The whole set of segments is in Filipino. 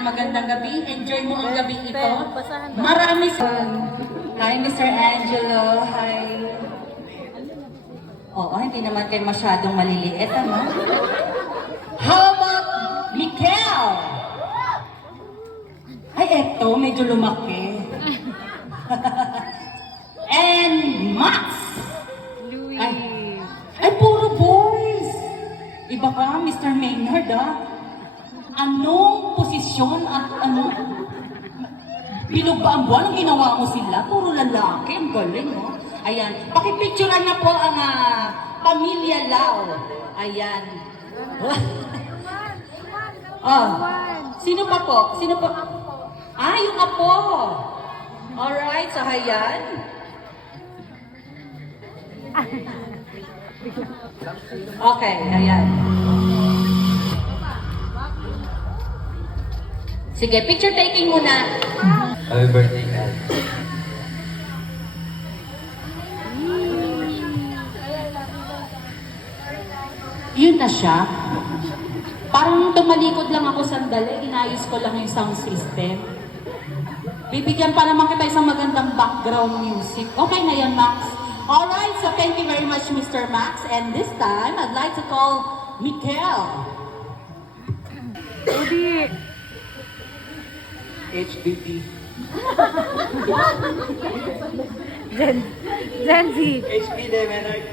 isang magandang gabi. Enjoy mo ang gabi ito. Marami sa... Hi, Mr. Angelo. Hi. Oo, hindi naman kayo masyadong maliliit, ano? How about Mikel? Ay, eto, medyo lumaki. And Max. Louis. Ay, puro boys. Iba ka, Mr. Maynard, ah. Anong posisyon at ano? Bilog ba ang buwan? Ang ginawa mo sila? Puro lalaki. Ang galing, no? Ayan. Pakipicturean na po ang Pamilya Lau. Ayan. Oh. Sino pa po? Sino pa? Ah, yung apo. Alright, so ayan. Okay, ayan. Sige, picture taking muna. Happy birthday, Dad. Yun na siya. Parang tumalikod lang ako sandali, inayos ko lang yung sound system. Bibigyan pa naman kita isang magandang background music. Okay na yan, Max. Alright, so thank you very much, Mr. Max. And this time, I'd like to call Mikel. Udi. HBP. Gen Z. HB de Menard.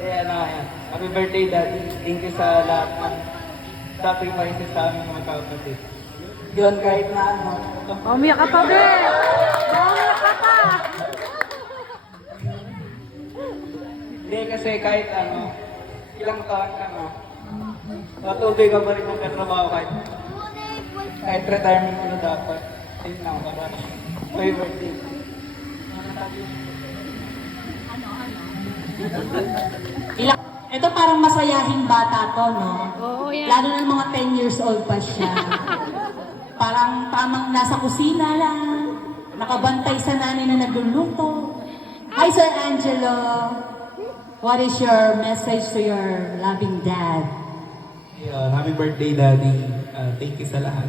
Ayan. Happy birthday, Daddy. Thank you sa lahat ng sacrifices sa aming mga kapatid. Yun, kahit na ano. Umiyak ka pa, be! Umiyak ka pa! Hindi, kasi kahit ano, ilang taon ka na, patuloy ka pa rin ng katrabaho kahit retirement mo na dapat. Yun lang, para happy birthday. Ito parang masayahing bata to, no? Oo, yan. Lalo na mga 10 years old pa siya. Parang tamang nasa kusina lang. Nakabantay sa nanay na nagluluto. Hi, Sir Angelo. What is your message to your loving dad? Happy birthday, Daddy. Thank you sa lahat.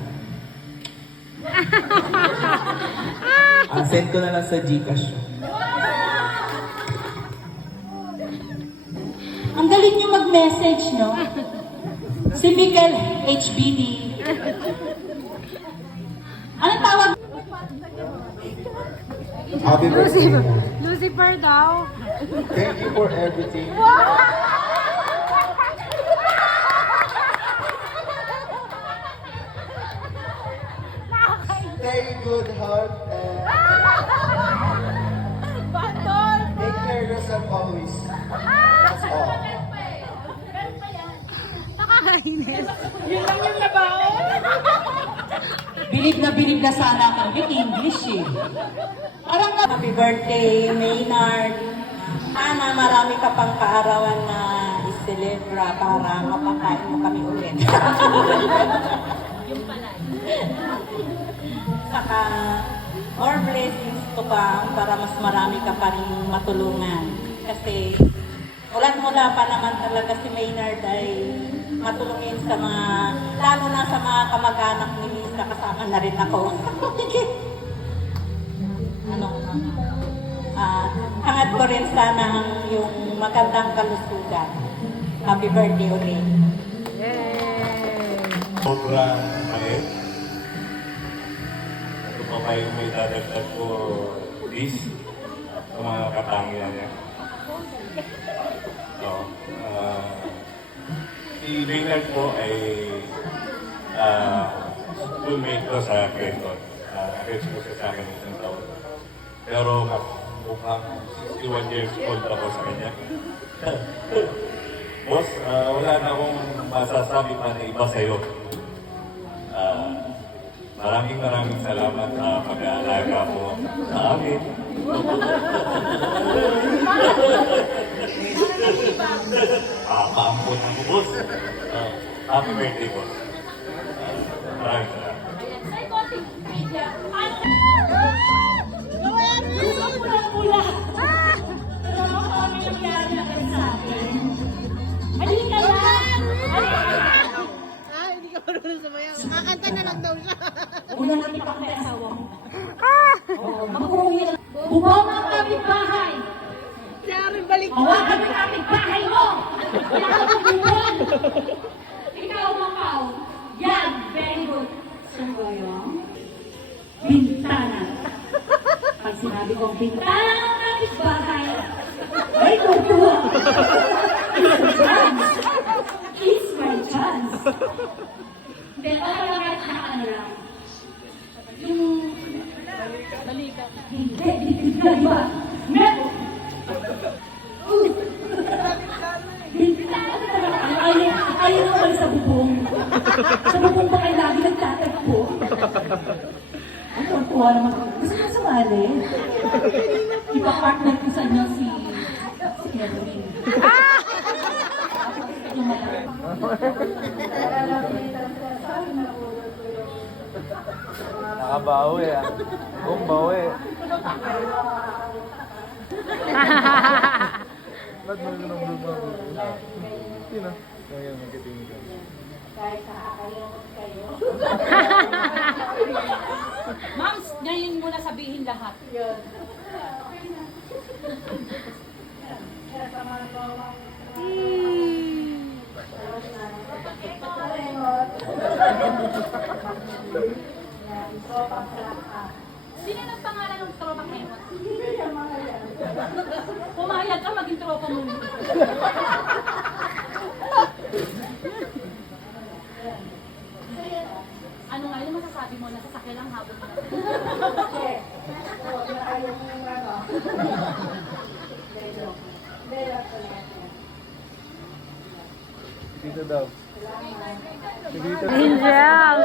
Send ko na lang sa Gcash. Ang galing niyo mag-message, no? Si Mikel HBD. Anong tawag? Happy birthday, Dad. Lucifer daw. Thank you for everything. Stay good heart and take care of yourself always. That's all. Nakakainis. Bilib na sana kami. English eh. Parang happy birthday, Maynard. Sana marami ka pang kaarawan na iselebra para mapakain mo kami ulit. Yung pala. Saka, more blessings to come para mas marami ka pa rin matulungan. Kasi, mula pa naman talaga si Maynard ay matulungin sa mga, lalo na sa mga kamag-anak ni Lisa, kasama na rin ako. Hangad ko rin sana ang yung magandang kalusugan. Happy birthday ulit. Yay! Sobrang maliit. Ito pa ba yung may dadagdag ko this sa mga katangian niya. So, si Maynard po ay schoolmate ko sa Quezon. Nag-reach ko siya sa akin isang taon. Pero mukhang 61 years old ako sa kanya. Boss, wala na akong masasabi pa na iba sa'yo. Maraming salamat sa pag-aalaga mo sa amin. Paampun ako, boss. Happy birthday, boss. Maraming salamat. Halika lang! na lang daw siya. Una natin pakantay asawa mo. Oo, makukuha lang. Bubong ang kapitbahay. Siyari, balik mo. Hawakan ang kapitbahay mo. Pinakabubong. Ikaw, Macau. Yan, very good. Sir Boyong. Bintana. Pag sinabi kong bintana ng kapitbahay, ay kukuha. It's my chance. Then, okay lang kahit ano lang. Yung... Balikat. Hindi, di ba? Meron. Ayaw naman sa bubong. Sa bubong ba kayo lagi nagtatagpo? Ang tuwa naman. Gusto mo sumali? Iba partner ko sa inyo si Kevin. Nakabawi ah. Kung bawi. Ba't mo nang babawi? Sino? Kaya magkitingin ka. Ma'am, ngayon mo na sabihin lahat. Sino ang pangalan ng tropang hemot? Pumayag ka, maging tropa mo. Ano nga yung masasabi mo? Nasasakyan lang habol mo. Dito daw. Angel!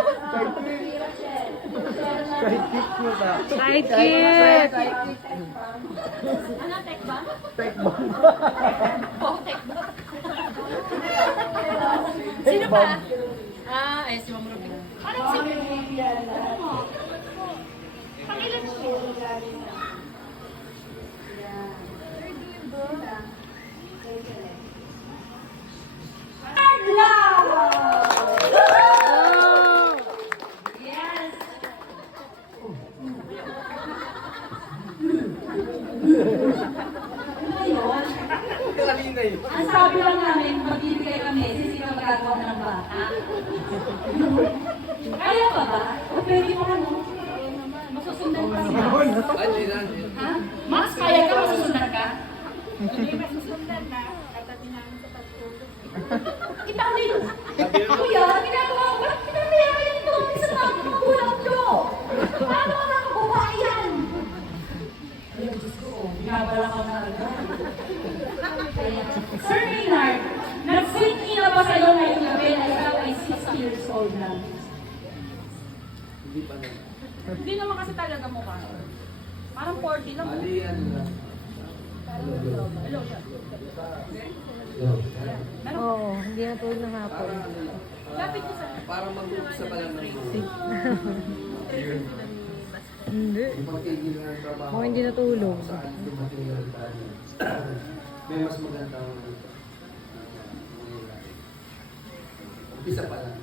Sidekick mo na. Sidekick! Ano, tek ba? Tek ba? Oo, tek ba? Sino pa? Ay, si Ma'am Ruby. Parang si... Pangilan mo? Oh! Yes! Ngayon, Kanina yun. ang sabi lang namin, magbibigay kami, sisino magagawa na ng bata. Kaya pa ba? O pwede mo ano? Masusundan ka siya. Ha? Max, kaya ka masusundan ka? Hindi masusundan na. Katabi namin sa pagtulog. Kita ko din. Kuya, ginagawa ko. Pinapayaan ito. Isa na ako mga bulang ko. Paano ka nakakuha yan? Ay, Diyos ko. Binabala ko na agad. Sir Maynard, nag-sweet in na ba sa'yo ngayong gabi na ikaw ay 60 years old na? Hindi pa na. Hindi naman kasi talaga mukha. Parang 40 lang. Aliyan lang. Oo, hindi na tulog ng hapon. Parang ano lang. Lapit ko sa... Parang mag-umpisa pa lang ng buhay. Hindi. Yung pagtigil ng trabaho. Mukhang hindi natulog. Saan dumating yung tayo. May mas magandang mangyayari. Umpisa pa lang.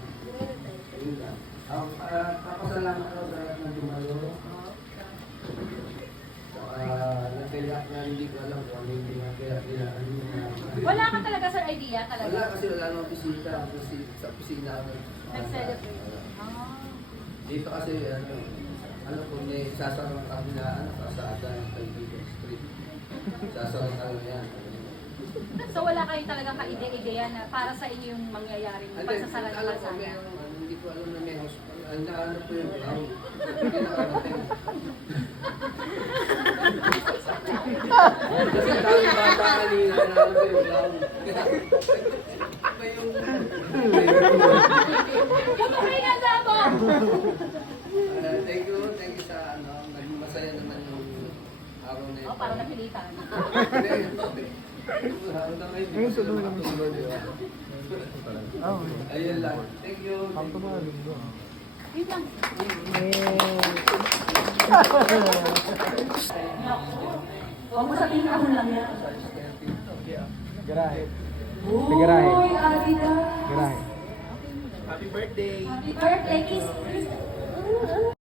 Ayun lang. Papasalamat ako sa lahat ng dumalo. Nagkayak na hindi ko alam kung ano yung ginagayak nila. Wala ka talaga sir idea talaga? Wala kasi wala nang bisita sa opisina ako. Nag-celebrate. Dito kasi ano kung may sasarang kami na kasada ng Kaibigan Street. Sasarang kami yan. So wala kayo talagang ka-ide-ideya na para sa inyo yung mangyayaring pagsasara ng Alam ko, kalsada? hindi ko alam na may hospital. Ano po yung ground? Hindi nakarating. Kasi dami bata kanina, ano po yung ground? May yung... Yung pakinanda mo! Thank you sa ano, naging masaya naman yung araw na yun. Oh, parang napilitan. Yung sunod lang sunod, di ba? Ayun lang. Thank you. Yun lang. Huwag mo sabihin ako lang yan. Garahe. Uy, Adidas! Garahe. Happy birthday! Happy birthday, kiss.